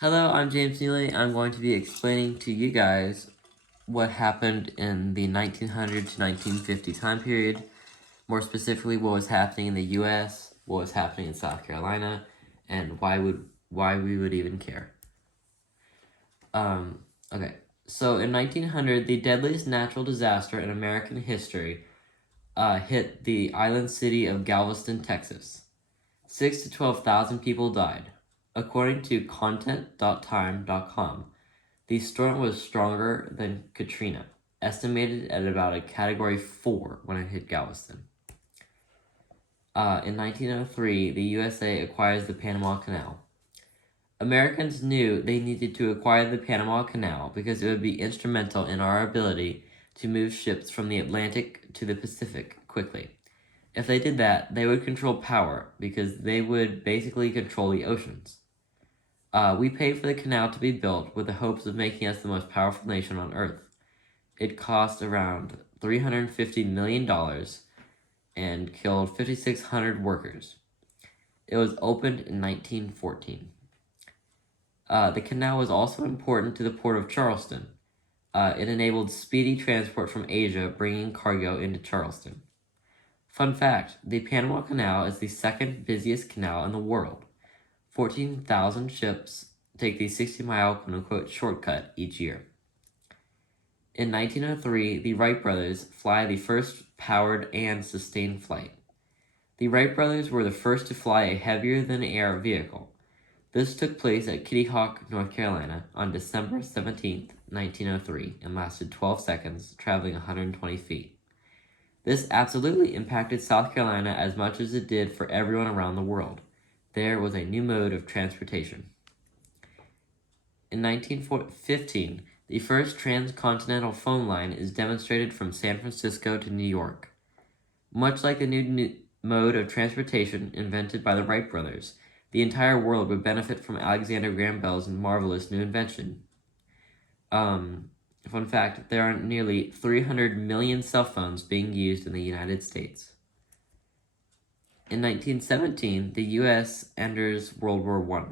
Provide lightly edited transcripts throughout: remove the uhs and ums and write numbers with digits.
Hello, I'm James Neely. I'm going to be explaining to you guys what happened in the 1900 to 1950 time period. More specifically, what was happening in the U.S., what was happening in South Carolina, and why we would even care. Okay. So in 1900, the deadliest natural disaster in American history hit the island city of Galveston, Texas. 6 to 12,000 people died. According to content.time.com, the storm was stronger than Katrina, estimated at about a Category 4 when it hit Galveston. In 1903, the USA acquires the Panama Canal. Americans knew they needed to acquire the Panama Canal because it would be instrumental in our ability to move ships from the Atlantic to the Pacific quickly. If they did that, they would control power because they would basically control the oceans. We paid for the canal to be built with the hopes of making us the most powerful nation on Earth. It cost around $350 million and killed 5,600 workers. It was opened in 1914. The canal was also important to the port of Charleston. It enabled speedy transport from Asia, bringing cargo into Charleston. Fun fact, the Panama Canal is the second busiest canal in the world. 14,000 ships take the 60-mile quote-unquote shortcut each year. In 1903, the Wright brothers fly the first powered and sustained flight. The Wright brothers were the first to fly a heavier-than-air vehicle. This took place at Kitty Hawk, North Carolina, on December 17, 1903, and lasted 12 seconds, traveling 120 feet. This absolutely impacted South Carolina as much as it did for everyone around the world. There was a new mode of transportation. In 1915, the first transcontinental phone line is demonstrated from San Francisco to New York. Much like the new mode of transportation invented by the Wright brothers, the entire world would benefit from Alexander Graham Bell's marvelous new invention. Fun fact, there are nearly 300 million cell phones being used in the United States. In 1917, the U.S. enters World War I.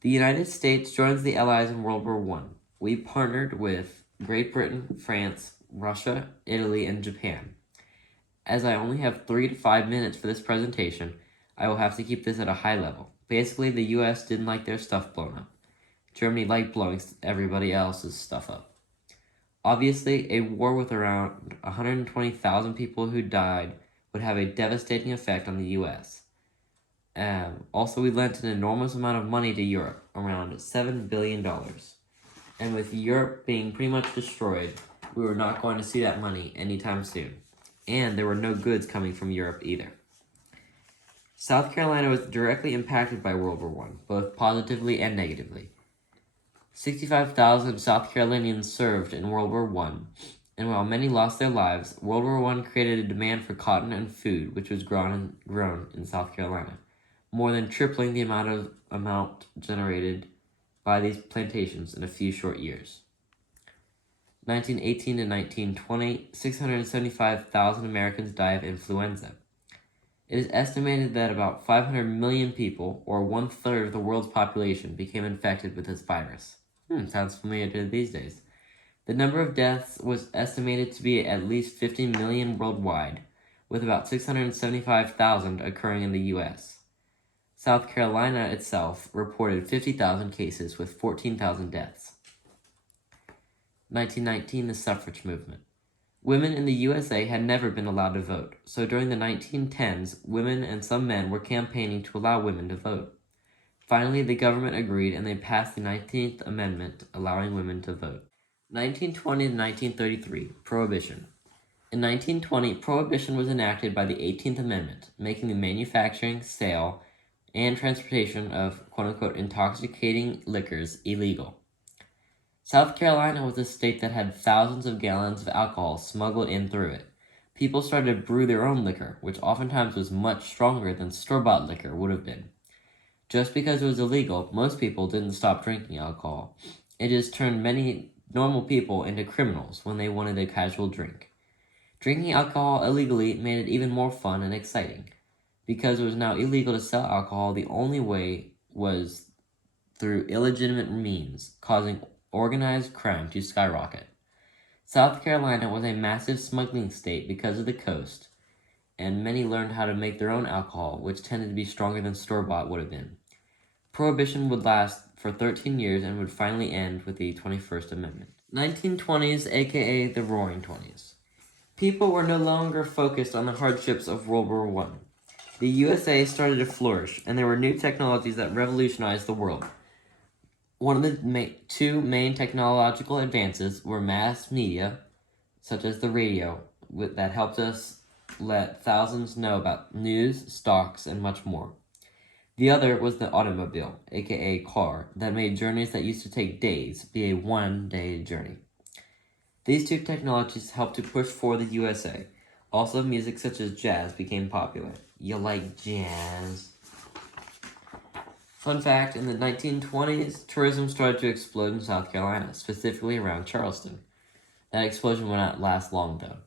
The United States joins the Allies in World War I. We partnered with Great Britain, France, Russia, Italy, and Japan. As I only have 3 to 5 minutes for this presentation, I will have to keep this at a high level. Basically, the US didn't like their stuff blown up. Germany liked blowing everybody else's stuff up. Obviously, a war with around 120,000 people who died would have a devastating effect on the US. Also, we lent an enormous amount of money to Europe, around $7 billion. And with Europe being pretty much destroyed, we were not going to see that money anytime soon. And there were no goods coming from Europe either. South Carolina was directly impacted by World War I, both positively and negatively. 65,000 South Carolinians served in World War I, and while many lost their lives, World War I created a demand for cotton and food, which was grown in South Carolina, more than tripling the amount generated by these plantations in a few short years. 1918 to 1920, 675,000 Americans died of influenza. It is estimated that about 500 million people, or 1/3 of the world's population, became infected with this virus. Sounds familiar to these days. The number of deaths was estimated to be at least 50 million worldwide, with about 675,000 occurring in the U.S. South Carolina itself reported 50,000 cases with 14,000 deaths. 1919, the Suffrage Movement. Women in the USA had never been allowed to vote, so during the 1910s, women and some men were campaigning to allow women to vote. Finally, the government agreed and they passed the 19th Amendment allowing women to vote. 1920 to 1933, Prohibition. In 1920, Prohibition was enacted by the 18th Amendment, making the manufacturing, sale, and transportation of quote-unquote intoxicating liquors illegal. South Carolina was a state that had thousands of gallons of alcohol smuggled in through it. People started to brew their own liquor, which oftentimes was much stronger than store-bought liquor would have been. Just because it was illegal, most people didn't stop drinking alcohol. It just turned many normal people into criminals when they wanted a casual drink. Drinking alcohol illegally made it even more fun and exciting. Because it was now illegal to sell alcohol, the only way was through illegitimate means, causing organized crime to skyrocket. South Carolina was a massive smuggling state because of the coast, and many learned how to make their own alcohol, which tended to be stronger than store-bought would have been. Prohibition would last for 13 years and would finally end with the 21st Amendment. 1920s, aka the Roaring Twenties. People were no longer focused on the hardships of World War I. The USA started to flourish, and there were new technologies that revolutionized the world. One of the two main technological advances were mass media, such as the radio, that helped us let thousands know about news, stocks, and much more. The other was the automobile, aka car, that made journeys that used to take days be a one-day journey. These two technologies helped to push forward the USA. Also, music such as jazz became popular. You like jazz? Fun fact, in the 1920s, tourism started to explode in South Carolina, specifically around Charleston. That explosion would not last long, though.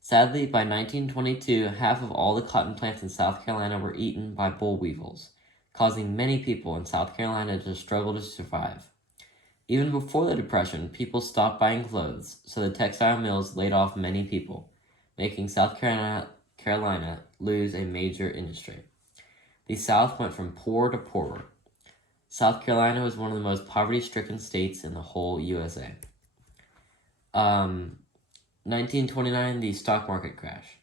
Sadly, by 1922, half of all the cotton plants in South Carolina were eaten by boll weevils, causing many people in South Carolina to struggle to survive. Even before the Depression, people stopped buying clothes, so the textile mills laid off many people, making South Carolina lose a major industry. The South went from poor to poorer. South Carolina was one of the most poverty-stricken states in the whole USA. 1929, the stock market crash.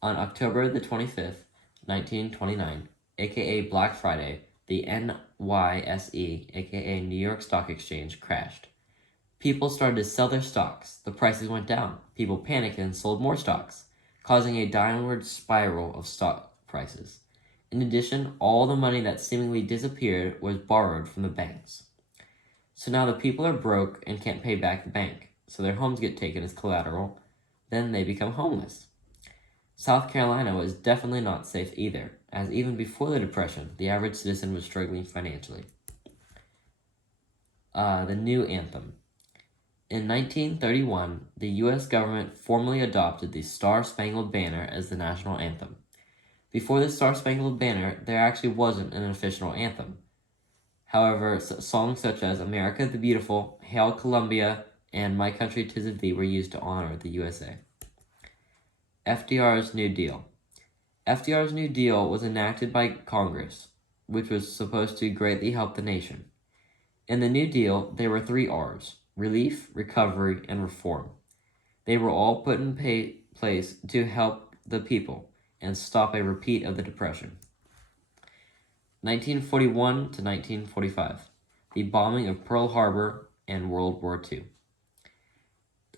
On October the 25th, 1929, aka Black Friday, the NYSE, aka New York Stock Exchange, crashed. People started to sell their stocks. The prices went down. People panicked and sold more stocks, causing a downward spiral of stock prices. In addition, all the money that seemingly disappeared was borrowed from the banks. So now the people are broke and can't pay back the bank, so their homes get taken as collateral. Then they become homeless. South Carolina was definitely not safe either, as even before the Depression, the average citizen was struggling financially. The new anthem. In 1931, the U.S. government formally adopted the Star-Spangled Banner as the national anthem. Before the Star-Spangled Banner, there actually wasn't an official anthem. However, songs such as America the Beautiful, Hail Columbia, and My Country 'Tis of Thee were used to honor the USA. FDR's New Deal. FDR's New Deal was enacted by Congress, which was supposed to greatly help the nation. In the New Deal, there were 3 R's: relief, recovery, and reform. They were all put in place to help the people and stop a repeat of the Depression. 1941 to 1945, the bombing of Pearl Harbor and World War II.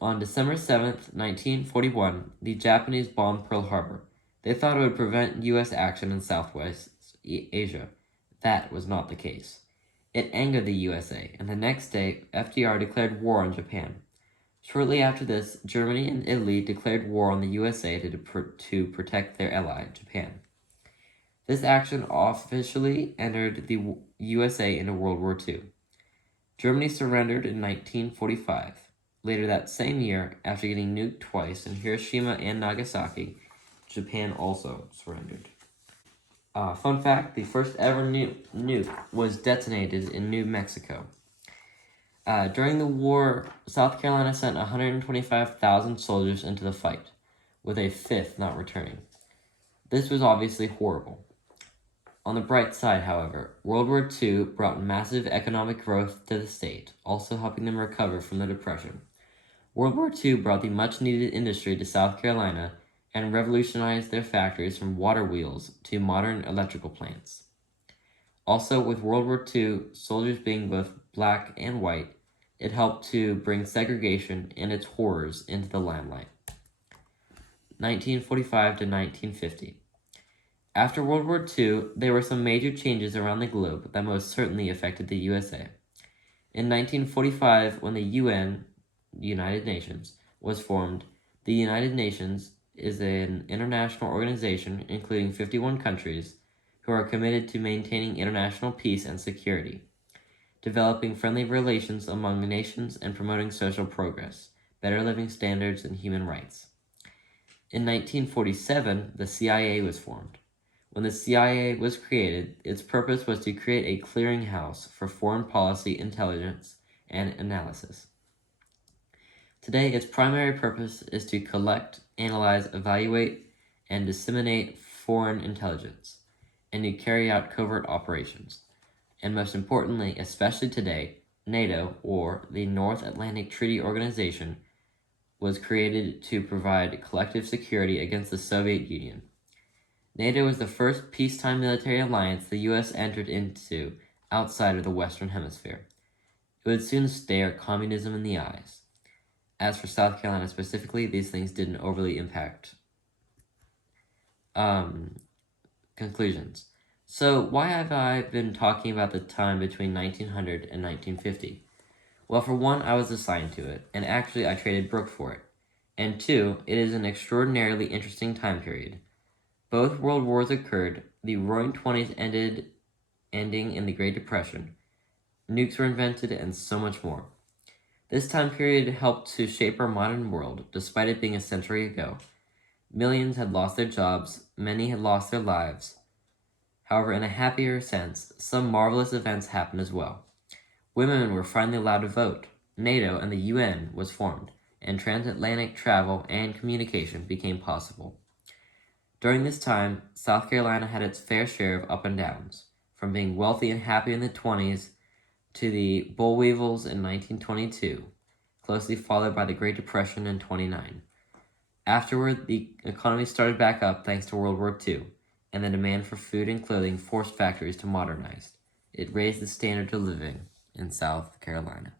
On December 7th, 1941, the Japanese bombed Pearl Harbor. They thought it would prevent U.S. action in Southwest Asia. That was not the case. It angered the USA, and the next day, FDR declared war on Japan. Shortly after this, Germany and Italy declared war on the USA to protect their ally, Japan. This action officially entered the USA into World War II. Germany surrendered in 1945. Later that same year, after getting nuked twice in Hiroshima and Nagasaki, Japan also surrendered. Fun fact, the first ever nuke was detonated in New Mexico. During the war, South Carolina sent 125,000 soldiers into the fight, with a fifth not returning. This was obviously horrible. On the bright side, however, World War II brought massive economic growth to the state, also helping them recover from the Depression. World War II brought the much-needed industry to South Carolina and revolutionized their factories from water wheels to modern electrical plants. Also, with World War II, soldiers being both black and white, it helped to bring segregation and its horrors into the limelight. 1945 to 1950. After World War II, there were some major changes around the globe that most certainly affected the USA. In 1945, when the UN, United Nations, was formed, the United Nations is an international organization including 51 countries who are committed to maintaining international peace and security, developing friendly relations among the nations, and promoting social progress, better living standards, and human rights. In 1947, the CIA was formed, When the CIA was created, its purpose was to create a clearinghouse for foreign policy intelligence and analysis. Today, its primary purpose is to collect, analyze, evaluate, and disseminate foreign intelligence, and to carry out covert operations. And most importantly, especially today, NATO, or the North Atlantic Treaty Organization, was created to provide collective security against the Soviet Union. NATO was the first peacetime military alliance the U.S. entered into outside of the Western Hemisphere. It would soon stare communism in the eyes. As for South Carolina specifically, these things didn't overly impact. Conclusions. So, why have I been talking about the time between 1900 and 1950? Well, for one, I was assigned to it, and actually I traded Brooke for it. And two, it is an extraordinarily interesting time period. Both world wars occurred, the Roaring Twenties ending in the Great Depression, nukes were invented, and so much more. This time period helped to shape our modern world, despite it being a century ago. Millions had lost their jobs, many had lost their lives. However, in a happier sense, some marvelous events happened as well. Women were finally allowed to vote, NATO and the UN was formed, and transatlantic travel and communication became possible. During this time, South Carolina had its fair share of up and downs, from being wealthy and happy in the 20s to the boll weevils in 1922, closely followed by the Great Depression in 29. Afterward, the economy started back up thanks to World War II, and the demand for food and clothing forced factories to modernize. It raised the standard of living in South Carolina.